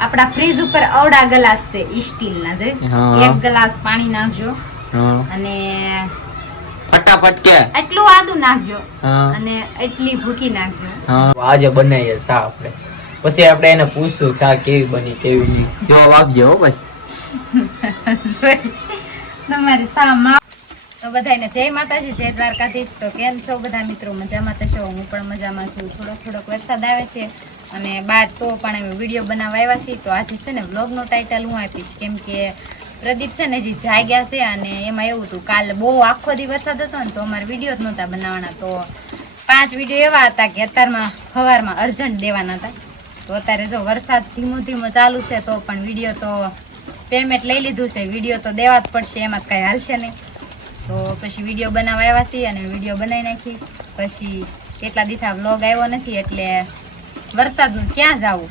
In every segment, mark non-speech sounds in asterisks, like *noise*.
આપણા ફ્રીજ ઉપર અવડા ગ્લાસ છે ઈ સ્ટીલના જે. એક ગ્લાસ પાણી નાખજો. અને ફટાફટ કે. એટલું આદુ નાખજો. અને એટલી ભૂકી નાખજો. આજે બનાવીએ સા આપણે. પછી આપણે એને પૂછશું શા કેવી બની કેવી નહીં. જવાબ આપજે હો બસ *laughs* તમારે તમારી સામા તો બધાને જય માતાજી, જય દ્વારકાધીશ. તો કેમ છો બધા મિત્રો? મજામાં તો છો? હું પણ મજામાં છું. થોડોક થોડોક વરસાદ આવે છે અને બાર તો પણ અમે વીડિયો બનાવવા આવ્યા છીએ તો આજે છે ને બ્લોગનો ટાઇટલ હું આપીશ. કેમ કે પ્રદીપ છે ને હજી જાગ્યા છે અને એમાં એવું હતું, કાલે બહુ આખો દી વરસાદ હતો ને તો અમારે વીડિયો જ નહોતા બનાવવાના. તો પાંચ વીડિયો એવા હતા કે અત્યારમાં સવારમાં અર્જન્ટ દેવાના હતા. તો અત્યારે જો વરસાદ ધીમો ધીમો ચાલુ છે તો પણ વીડિયો તો પેમેન્ટ લઈ લીધું છે. વીડિયો તો દેવા જ પડશે, એમાં કાંઈ હાલશે નહીં. તો પછી વીડિયો બનાવવા આવ્યા છીએ અને વીડિયો બનાવી નાખી. પછી કેટલા દીથા બ્લોગ આવ્યો નથી એટલે વરસાદનું ક્યાં જવું?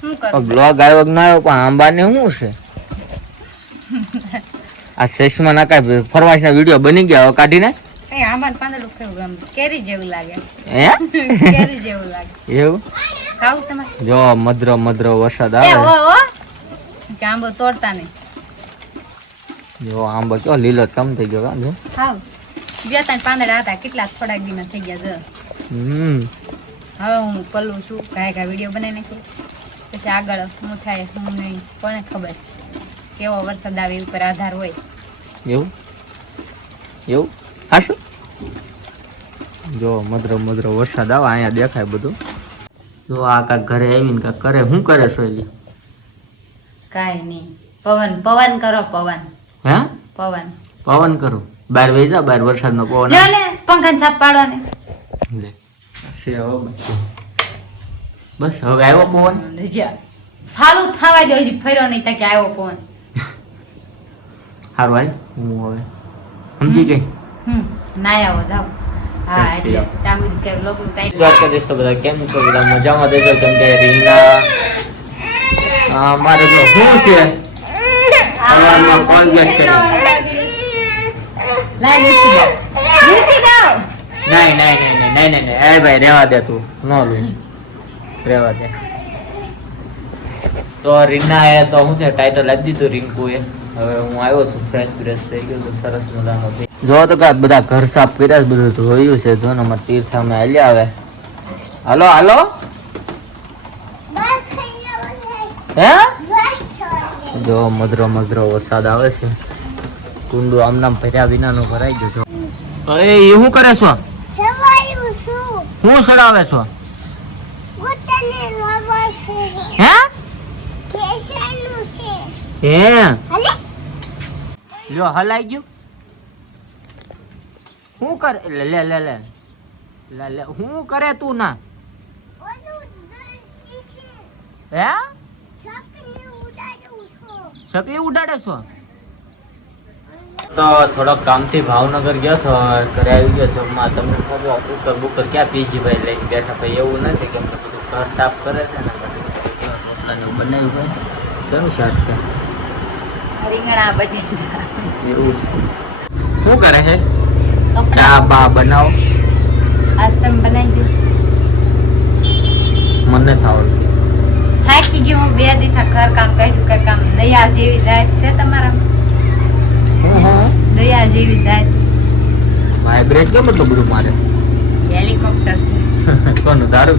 શું કરું? બ્લોગ આવ્યો ના આવ્યો પણ આંબાને શું છે? આ સેશમાં ના કાંઈ ફરવાશના વીડિયો બની ગયા હવે કાઢીને? કઈ આંબાને પાંદડું કેવું આમ કેરી જેવું લાગે. હે? કેરી જેવું લાગે. એવું? ખાવું તમારે? જો મદ્ર મદ્ર વરસાદ આવે. ઓ ઓ આંબો તોડતા નહીં. જો આંબો ચો લીલો ચમ થઈ ગયો કાં ખાવ બે ત્રણ પાંદડા હતા કેટલા થોડાક દિવસ થઈ ગયા જો હમ. હવે હું પલ્લું છું કાંઈ કાંઈ વીડિયો બનાવી નાખી. પછી આગળ શું થાય શું નહીં કોને ખબર? કેવો વરસાદ આવે એ ઉપર આધાર હોય. એવું? એવું? હાશું જો મધરો મધરો વરસાદ આવે અહીંયા દેખાય બધું. જો આ કાંઈક ઘરે આવીને કાંઈક કરે શું કરે સોયલી? કાંઈ નહીં. પવન પવન કરો પવન. હે? પવન. પવન કરું. બાર વહી જા બાર વરસાદનો પવન ને પંખા છાપ પાડો ને લે. છે હવે બસ. હવે આવ્યો પવન. સાલું થવા દો હજી ફેરો નહીં ત્યાં કે આવ્યો પવન. સારું હાલ. હું હવે. સમજી ગઈ? હમ ના આવો જાઓ. હા એટલે કે ટાઈમ વાત કરીશ તો બધા કેમ છો? બધા મજામાં દેજો કેમ કે રીના મારે શું છે? સવારમાં કોલગેટ કરી લાય લૂસી લૂસી દો નહીં નહીં નહીં એ ભાઈ રહેવા દે તું નો લઈશ રહેવા દે તો રીના એ તો હું છે ટાઇટલ આપી દીધું રિંકુએ હવે હું આવ્યો છું ફ્રેશ ફ્રેશ થઈ ગયો તો સરસ મજાનો જો તો કા બધા ઘર સાફ કર્યા બધું ધોયું છે જો ને અમારે તીર્થ અમે હાલ્યા આવે હાલો હાલો હે જો મધરો મધરો વરસાદ આવે છે. કુંડુ આમ નામ ભર્યા વિનાનો ભરાઈ ગયો જો. અરે એ શું કરે છો? હું સડાવે છો? હે? હે? અલે. હલાઈ ગયું. શું કરે? લે લે લે લે. લે લે. શું કરે તું ના? હે? સકલી ઉડાડે છો? તો થોડોક કામથી ભાવનગર ગયો તો ઘરે આવી ગયો જમવા. તમને ખબર કુકર બુકર ક્યાં પીજી ભાઈ લઈને બેઠા ભાઈ એવું નથી કેમ કે બધું ઘર સાફ કરે છે ને બધું. રોટલાને એવું બનાવ્યું હોય? શેનું શાક છે? રીંગણા બટેટા. એવું છે. શું કરે છે? ચા બા બનાવો? આજ તમે બનાવી દો મને નથી આવડતું થાકી ગયું હું બે દીથા ઘર કામ કર્યું કઈ કામ દયા જેવી જાત છે તમારા. દયા જેવી જાત. વાઇબ્રેટ કેમ એટલું બધું મારે? હેલિકોપ્ટર છે. *laughs* કોનું? દારૂ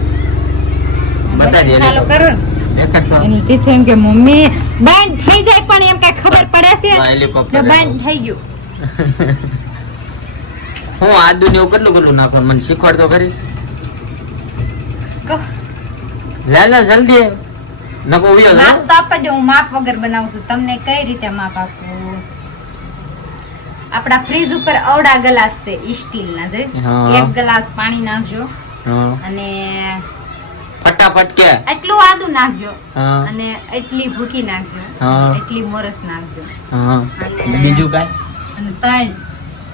બતાજે ચાલુ કરો એની તે એમ કે મમ્મી બંધ થઈ જાય પણ એમ કઈ ખબર પડે છે. હેલિકોપ્ટર બંધ થઈ ગયું. *laughs* હું આદુ ને એવું કેટલું કેટલું નાખવાનું મને શીખવાડ તો કરી કહો. લે લે જલ્દી. નકો ઉયો માપ તો આપવા જો હું માપ વગર બનાવું છું. તમને કઈ રીતે માપ આપું આપડા ફ્રીજ ઉપર અવડા ગ્લાસ છે સ્ટીલ ના જે. એક ગ્લાસ પાણી નાખજો. અને ફટાફટ કે. એટલું આદુ નાખજો. અને એટલી ભૂકી નાખજો. એટલી મોરસ નાખજો. અને- બીજું કાંઈ? અને ત્રણ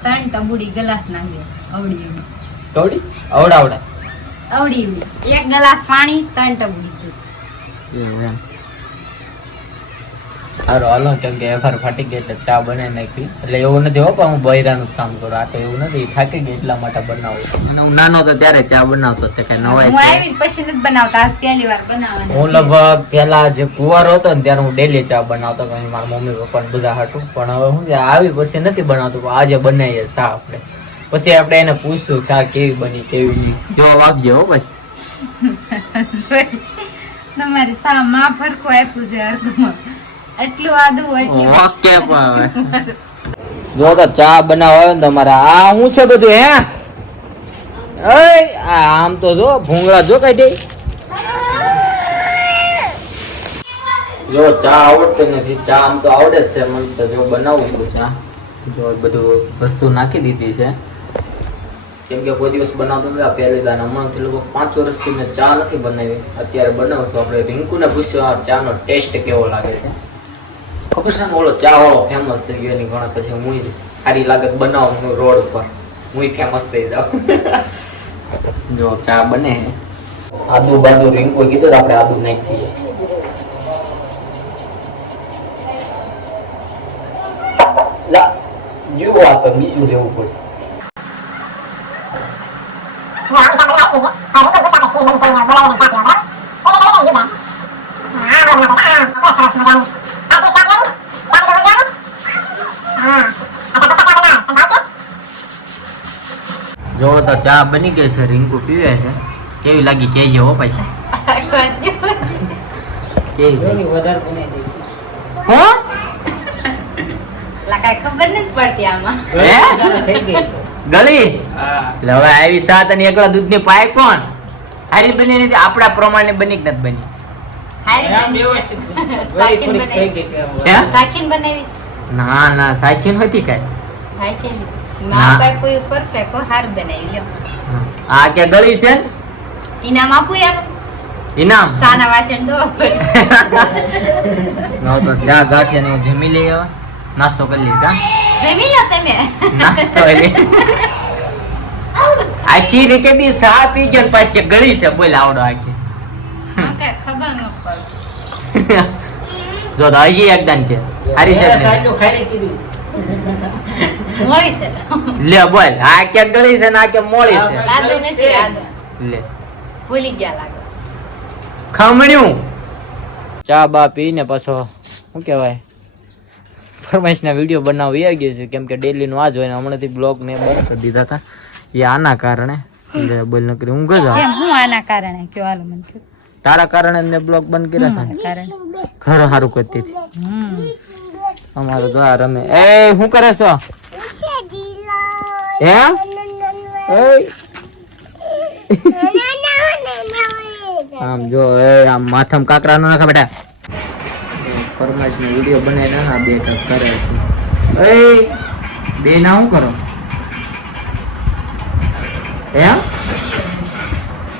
ત્રણ ટબુડી ગ્લાસ નાખજો. અવડી અવડી અવડા અવડા અવડી એક ગ્લાસ પાણી ત્રણ ટબુડી. એવું સારું હાલો કેમ કે એફઆર ફાટી ગઈ એટલે ચા બનાવી નાખી. એટલે એવું નથી હો પણ હું બૈરાનું કામ કરું. આ તો એવું નથી થાકી ગઈ એટલા માટે બનાવું અને હું નાનો હતો ત્યારે ચા બનાવતો તે કઈ નવાય હું આવી પછી નથી બનાવતા આજ પહેલી વાર બનાવવાનું. હું લગભગ પેલા જે કુવારો હતો ને ત્યારે હું ડેલી ચા બનાવતો કારણ કે મારા મમ્મી પપ્પા ને બધા હતું પણ હવે હું આવી પછી નથી બનાવતો પણ આજે બનાવીએ ચા આપણે. પછી આપણે એને પૂછશું ચા કેવી બની કેવી જવાબ આપજે હો પછી. *laughs* તમારી સા માં ફરકો આપ્યું છે અર્ધમાં એટલું આદુ એટલું ઓકે પાવે. જો તો ચા બનાવો ને તમારે. આ હું છે બધું હે? આમ તો જો ભૂંગળા જો કઈ દે. જો ચા આવડતી નથી ચા આમ તો આવડે જ છે મને તો જો બનાવું છું ચા જો બધું વસ્તુ નાખી દીધી છે. કેમ કે કોઈ દિવસ બનાવતો હતા પહેલી દાન હમણાંથી લગભગ પાંચ વર્ષથી મેં ચા નથી બનાવી. અત્યારે બનાવું છું. આપણે રિંકુને પૂછ્યું આ ચાનો ટેસ્ટ કેવો લાગે છે. ખબર છે ને ઓલો ચા વાળો ફેમસ થઈ ગયો એની ઘણા પછી હું સારી લાગત બનાવું રોડ પર હું ફેમસ થઈ જાઉં. જો ચા બને. આદુ બાદુ રિંકુ કીધું આપણે આદુ નાખીએ. લા જો આ તો બીજું લેવું પડશે. જો તો ચા બની ગઈ છે રિંકુ પીવે છે કેવી લાગી કેજે હો પછી કેવી? હો? ખબર નથી પડતી આમાં હે? ગળી એટલે હવે આવી સાત અને એકલા દૂધની પાય કોણ? હારી બની નથી આપણા પ્રમાણે બની. કે નથી બની *laughs* ના ના સાચી નથી કાંઈ? ના. આ કે ગળી છે ને? ઇનામ આપું એમ? ઇનામ સાના વાસણ દો નો *laughs* તો ચા ગાંઠિયા ને જમી લઈ હવે નાસ્તો કરી લીધા જમી લો તમે નાસ્તો કરી આખી રીતે બી સા પી ગયો ને પાછી ગળી છે બોલ આવડો આખી મને ખબર ન પડ જો દાજી એકદમ કે હારી છે? મોળી છે લે બોલ આ કે ગળી છે ને આ કે મોળી છે આદુ નથી આદુ લે ભૂલી ગયા લાગે ખમણ્યું ચા બા પીને પાછો શું કહેવાય ફરમાઈશના વીડિયો બનાવી આવી ગયો છે કેમ કે ડેલીનું આ જોઈને હમણાંથી બ્લોગ મેં બંધ કરી દીધા હતા. એ આના કારણે બોલ નકરી હું જ હું આના કારણે? કયો હાલો મને તારા કારણે મેં બ્લોગ બંધ કર્યા હતા? ઘર સારું કરતી હતી. હમ. અમારો જો આ રમે. એ શું કરે છો? હે. આમ જો એ આમ માથમ કાકરા નો નાખા બેટા. ફરમાઈશ નો વીડિયો બનાવી ના બે કાક કરે છે. એ બે ના શું કરો? હે?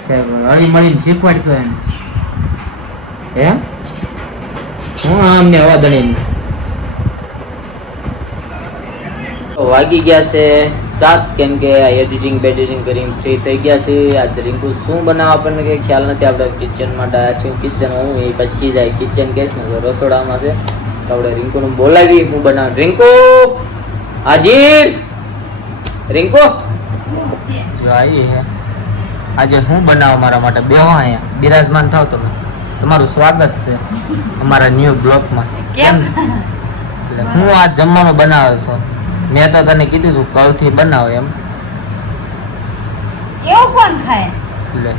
હળી મળીને શીખવાડશો એમ. હે? હું આમને વાદળી વાગી ગયા છે સાત કેમ કે એડિટિંગ બેડિટિંગ કરીને ફ્રી થઈ ગયા છે. આજ રિંકુ શું બનાવવા આપણને કંઈ ખ્યાલ નથી. આપણે કિચન માટે આવ્યા છું કિચન હું એ પછી કી જાય. કિચન કહીશ ને રસોડામાં છે. તો આપણે રિંકુને બોલાવી હું બનાવ. રિંકુ! હાજીર! રિંકુ! જો આવી હે. આજે હું બનાવ મારા માટે? બેહો અહીંયા. બિરાજમાન થાવ તમે. તમારું સ્વાગત છે અમારા ન્યૂ બ્લોકમાં. કેમ? એટલે હું આ જમવાનું બનાવે છો. મેં તો તને કીધું તું કલથી બનાવ એમ. એવું કોણ ખાય? લે.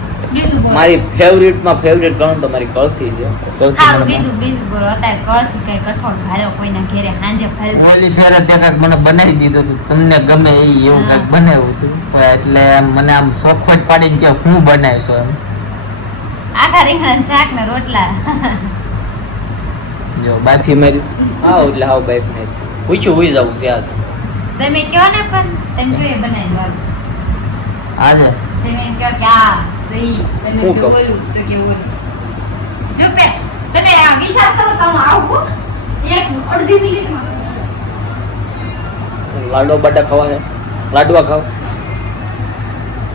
મારી ફેવરિટમાં ફેવરિટ ગણું તો મારી કળથી છે. કળથી બીજું બીજું બોલો. અત્યારે કળથી કઈ કઠોળ ભાલ્યો કોઈના ઘેરે હાંજે ભાલ્યો ઓલી ફેરે તે કાક મને બનાવી દીધું તું. તમને ગમે એ એવું કાક બનાવ્યું હતું પણ એટલે આમ મને આમ સોખવટ પાડીને કે હું બનાવીશું એમ. આખા રીંગણા શાક ને રોટલા. જો બાફી મારી આવ એટલે આવ બાફી મારી પૂછ્યું હોઈ જવું છે આજ? તમે કહો ને પણ તમે કયો એ બનાવી દો આજે? તમે એમ કહો કે આ તો ઈ. તમે હું બોલું તો કે જો પે તમે આ વિચાર કરો તમે આવું એક અડધી મિનિટમાં લાડો બટા ખાવા છે? લાડવા ખાવ?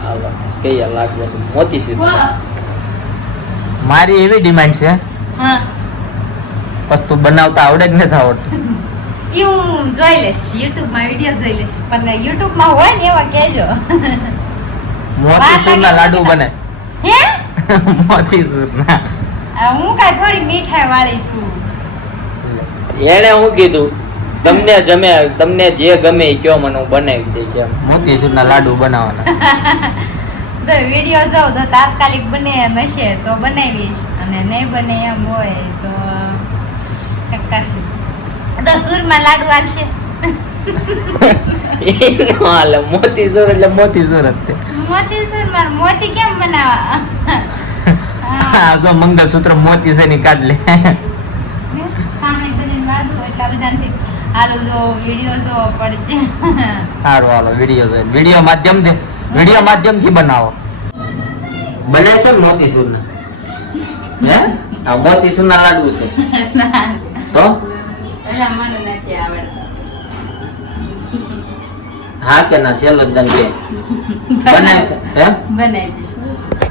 હાલો કઈ લાડવા મોતી સીધી મારી એવી ડિમાન્ડ છે. હા. તું બનાવતા આવડે જ નથી આવડતું. *laughs* ઈ હું જોઈ લઈશ યુટ્યુબમાં વીડિયો જોઈ લઈશ પણ યુટ્યુબમાં હોય ને એવા કહેજો. મોતીસૂરના લાડુ બને. હે? *laughs* મોતીસૂરના. હું કાંઈ થોડી મીઠાઈ વાળી છું. એણે હું કીધું તમને જમે તમને જે ગમે એ કયો મને હું બનાવી દઈશ એમ. મોતીસૂરના લાડુ બનાવવાના. *laughs* તો વીડિયો જોઉં તો તાત્કાલિક બને એમ હશે તો બનાવીશ. અને નહીં બને એમ હોય તો કંઈક કરશું લાડુ હાલશે. *laughs* એ નો હાલે મોતીસૂર એટલે તે. મોતી સુરમાં મોતી કેમ બનાવવા? *laughs* હા. જો મંગળસૂત્ર મોતી છે ની કાઢ લે *laughs* સામે કરીને વાંધો એટલે બધાથી હાલો જો વીડિયો જોવો પડશે. સારું હાલો વીડિયો માધ્યમ છે. વીડિયો માધ્યમથી બનાવો. બને છે ને મોતીસૂરના હે? આ મોતીસૂરના લાડુ છે. તો એટલે મને નથી આવડતું હા કે ના સેલો જ કે બને હે? બનાવી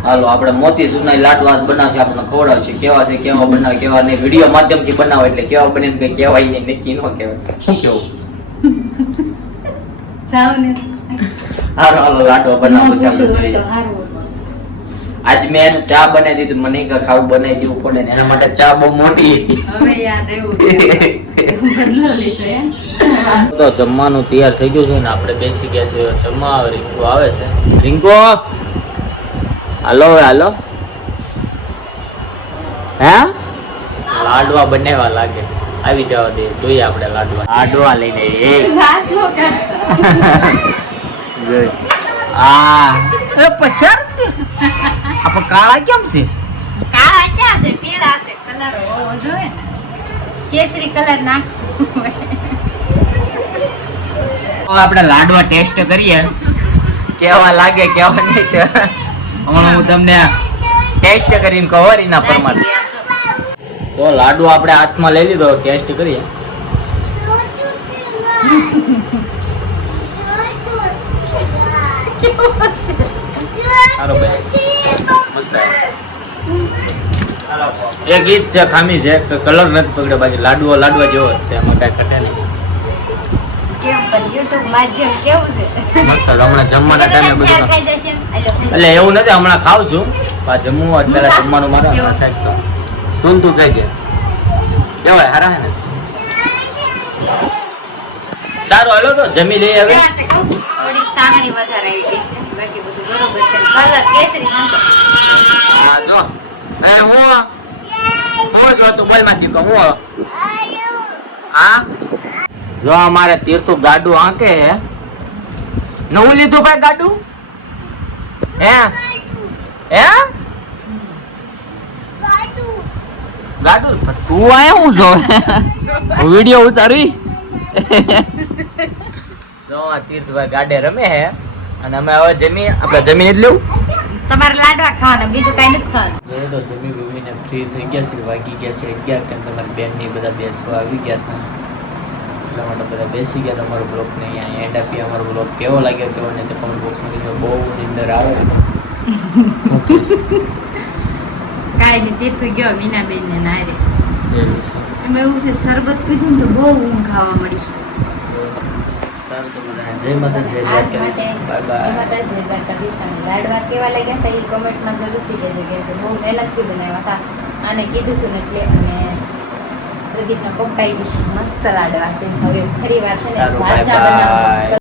હાલો આપણે મોતીસૂરના લાડુ આજ બનાવશે આપણે ખવડાવશે. કેવા છે કેવા બનાવે કેવા નહીં. વીડિયો માધ્યમથી બનાવો એટલે કેવા બને કે કેવાય નહીં નક્કી ન કહેવાય. શું કેવું? ને. હાલો બનાવું છે આપણે આજ મેં ચા બનાવી દીધી મને ખાવું બનાવી દેવું પડે એના માટે ચા બહુ મોટી હતી. હવે યાદ આવ્યું તો જમવાનું તૈયાર થઈ ગયું છે ને આપણે બેસી ગયા છે જમવા રિંકુ આવે છે. રિંકુ હાલો હાલો. હે? લાડવા બનેવા લાગે. આવી જવા દે. જોઈએ આપણે લાડવા. લાડવા લઈને *laughs* એ આ. એ પછાડ આપણે કાળા કેમ છે? કાળા ક્યાં છે? પીળા છે. કલર હોવો જોઈએ ને. કેસરી કલર નાખવું આપણે લાડવા ટેસ્ટ કરીએ. કેવા લાગે કેવા નહીં હમણાં હું તમને ટેસ્ટ કરીને કહું એના પ્રમાણે. તો લાડુ આપણે હાથમાં લઈ લીધો ટેસ્ટ કરીએ. એક ઈજ છે ખામી છે કે કલર નથી પકડ્યો બાકી લાડવો લાડવા જેવો જ છે એમાં કાંઈ ખટે નહીં. છે. એટલે એવું નથી હમણાં ખાવ છું. જમવું હોય જમવાનું મારે? સાહેબ તો. તું તું કહેજે. કેવાય હારા હે ને? સારું હાલો તો જમી લઈએ હવે. છે કહું? છે. છે. હા જો. એ હું? હું જો તું બોલમાંથી કહું હું? જો અમારે તીર્થુ ગાડું આંકે નવું લીધું ભાઈ ગાડું? હે? હે? ગાડું? તું આયા હું જો? વિડિયો ઉતારી. આ તીર્થભાઈ ગાડે રમે હે. અને અમે હવે જમી આપણે જમીન જ લેવું? તમારે લાડવા ખાવાના બીજું કઈ નથી ખાવાનું. જોઈએ તો જમી બમીને ફ્રી થઈ ગયા છે વાગી ગયા છે અગિયાર કેમ તમારી બેન ને બધા બેસવા આવી ગયા હતા. એટલા માટે બધા બેસી ગયા તમારો બ્લોગને અહીંયા એન્ડ આપી અમારો બ્લોગ કેવો લાગ્યો કેવો નહીં તે કોમેન્ટ બોક્સમાં કીધું બહુ નિંદર આવે છે. *laughs* કાંઈ નહીં તીર્થ ગયો મીનાબેન ને નારે એવું છે. એમાં એવું છે શરબત પીધું ને તો બહુ ઊંઘ આવવા મળી. સારું તો જય જય માતાજી દ્વારકાધીશ. લાડવા કેવા લાગ્યા હતા એ કોમેન્ટમાં જરૂરથી કહેજો કેમ કે બહુ મહેનતથી બનાવ્યા હતા. આને કીધું હતું ને એટલે અને પ્રદીપના પપ્પાએ મસ્ત લાડવા છે. હવે ફરી વાર છે ને ઝાઝા બનાવજો.